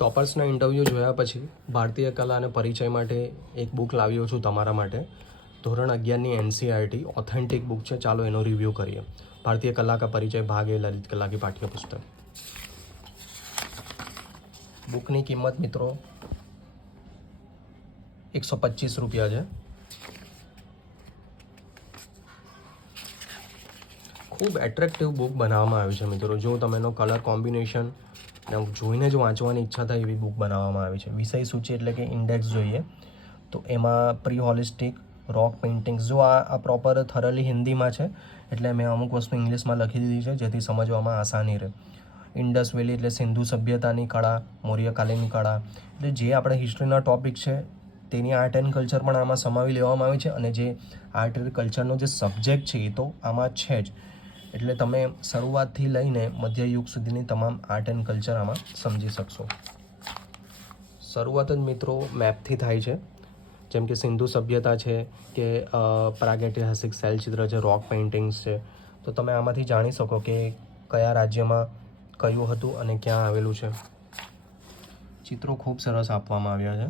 ટોપર્સના interview જોયા પછી ભારતીય કલા અને પરિચય માટે એક બુક લાવ્યો છું તમારા માટે. ધોરણ 11ની NCERT ઓથેન્ટિક બુક છે. ચાલો એનો રિવ્યૂ કરીએ. ભારતીય કલા કા પરિચય ભાગ એ લલિત કલા की पाठ्यपुस्तक. બુકની કિંમત મિત્રો 125 રૂપિયા છે. ખૂબ એટ્રેક્ટિવ બુક બનાવવામાં આવી છે મિત્રો. જો તમે એનો કલર કોમ્બિનેશન જોઈને જ વાંચવાની ઈચ્છા થાય એવી બુક બનાવવામાં આવી છે. વિષય સૂચિ એટલે કે ઇન્ડેક્સ જોઈએ તો એમાં પ્રી હોલિસ્ટિક રોક પેઇન્ટિંગ્સ, જો આ પ્રોપર થરલી હિન્દીમાં છે એટલે મેં અમુક વસ્તુ ઇંગ્લિશમાં લખી દીધી છે જેથી સમજવામાં આસાની રહે. ઇન્ડસ વેલી એટલે સિંધુ સભ્યતાની કળા, મૌર્યકાલીનની કળા, એટલે જે આપણે હિસ્ટ્રીના ટૉપિક છે તેની આર્ટ એન્ડ કલ્ચર પણ આમાં સમાવી લેવામાં આવી છે. અને જે આર્ટ એન્ડ કલ્ચરનો જે સબ્જેક્ટ છે એ તો આમાં છે જ, એટલે તમે શરૂઆતથી લઈને મધ્યયુગ સુધીની તમામ આર્ટ એન્ડ કલ્ચર આમાં સમજી શકશો. શરૂઆત જ મિત્રો મેપથી થાય છે, જેમ કે સિંધુ સભ્યતા છે કે પ્રાગૈતિહાસિક શૈલચિત્ર છે, રોક પેઇન્ટિંગ્સ છે. તો તમે આમાંથી જાણી શકો કે કયા રાજ્યમાં કયું હતું અને ક્યાં આવેલું છે. ચિત્રો ખૂબ સરસ આપવામાં આવ્યા છે.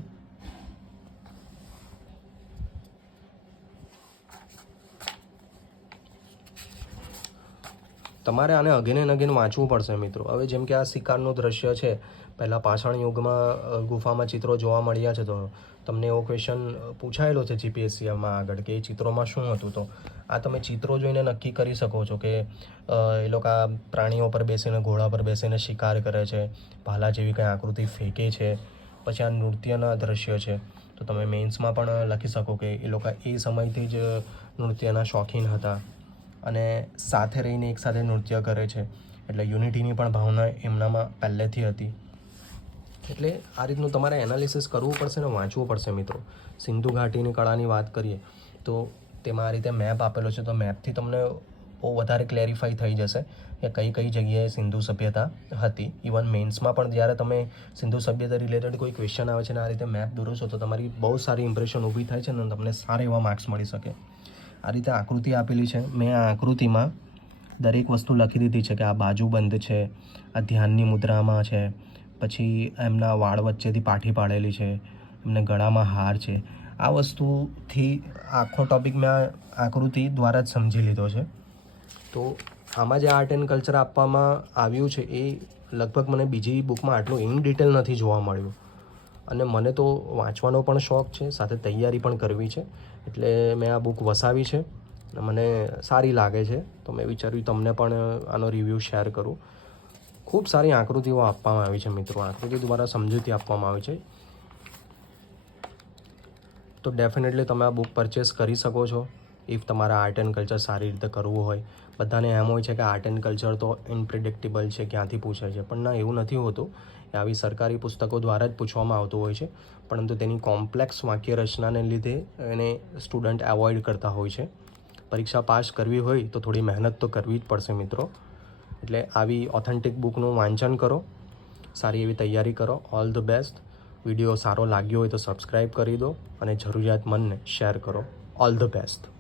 તમારે આને અગેન એન્ડ અગેન વાંચવું પડશે મિત્રો. હવે જેમ કે આ શિકારનું દ્રશ્ય છે, પહેલાં પાષાણ યુગમાં ગુફામાં ચિત્રો જોવા મળ્યા છે, તો તમને એવો ક્વેશ્ચન પૂછાયેલો છે GPSCમાં આગળ કે એ ચિત્રોમાં શું હતું. તો આ તમે ચિત્રો જોઈને નક્કી કરી શકો છો કે એ લોકો આ પ્રાણીઓ પર બેસીને, ઘોડા પર બેસીને શિકાર કરે છે, ભાલા જેવી કંઈ આકૃતિ ફેંકે છે. પછી આ નૃત્યના દ્રશ્ય છે, તો તમે મેન્સમાં પણ લખી શકો કે એ લોકો એ સમયથી જ નૃત્યના શોખીન હતા અને સાથે રહીને એકસાથે નૃત્ય કરે છે, એટલે યુનિટીની પણ ભાવના એમનામાં પહેલેથી હતી. એટલે આ રીતનું તમારે એનાલિસિસ કરવું પડશે ને વાંચવું પડશે મિત્રો. સિંધુ ઘાટીની કળાની વાત કરીએ તો તેમાં આ રીતે મેપ આપેલો છે, તો મેપથી તમને બહુ વધારે ક્લેરિફાઈ થઈ જશે કે કઈ કઈ જગ્યાએ સિંધુ સભ્યતા હતી. ઇવન મેન્સમાં પણ જ્યારે તમે સિંધુ સભ્યતા રિલેટેડ કોઈ ક્વેશ્ચન આવે છે ને આ રીતે મેપ દોરો છો તો તમારી બહુ સારી ઇમ્પ્રેશન ઊભી થાય છે ને તમને સારા એવા માર્ક્સ મળી શકે. આ રીતે આકૃતિ આપેલી છે. મેં આ આકૃતિમાં દરેક વસ્તુ લખી દીધી છે કે આ બાજુબંધ છે, આ ધ્યાનની મુદ્રામાં છે, પછી એમના વાળ વચ્ચેથી પાઠી પાડેલી છે, એમને ગળામાં હાર છે. આ વસ્તુથી આખો ટૉપિક મેં આકૃતિ દ્વારા જ સમજી લીધો છે. તો આમાં જે આર્ટ એન્ડ કલ્ચર આપવામાં આવ્યું છે એ લગભગ મને બીજી બુકમાં આટલું ઇન ડિટેલ નથી જોવા મળ્યું. અને મને તો વાંચવાનો પણ શોખ છે, સાથે તૈયારી પણ કરવી છે, એટલે મેં આ બુક વસાવી છે અને મને સારી લાગે છે. તો મેં વિચાર્યું તમને પણ આનો રિવ્યૂ શેર કરું. ખૂબ સારી આકૃતિઓ આપવામાં આવી છે મિત્રો. આકૃતિ દ્વારા સમજૂતી આપવામાં આવી છે. તો ડેફિનેટલી તમે આ બુક પરચેસ કરી શકો છો ઇફ તમારા આર્ટ એન્ડ કલ્ચર સારી રીતે કરવું હોય. બધાને એમ હોય છે કે આર્ટ એન્ડ કલ્ચર તો ઇનપ્રિડિક્ટેબલ છે, ક્યાંથી પૂછાય છે, પણ ના, એવું નથી હોતું. એ આવી સરકારી પુસ્તકો દ્વારા જ પૂછવામાં આવતું હોય છે, પરંતુ તેની કોમ્પ્લેક્સ વાક્ય રચનાને લીધે એને સ્ટુડન્ટ એવોઇડ કરતા હોય છે. પરીક્ષા પાસ કરવી હોય તો થોડી મહેનત તો કરવી જ પડશે મિત્રો. એટલે આવી ઓથેન્ટિક બુકનું વાંચન કરો, સારી એવી તૈયારી કરો. All the best. વિડીયો સારો લાગ્યો હોય તો સબસ્ક્રાઈબ કરી દો અને જરૂરિયાતમંદને શેર કરો. All the best.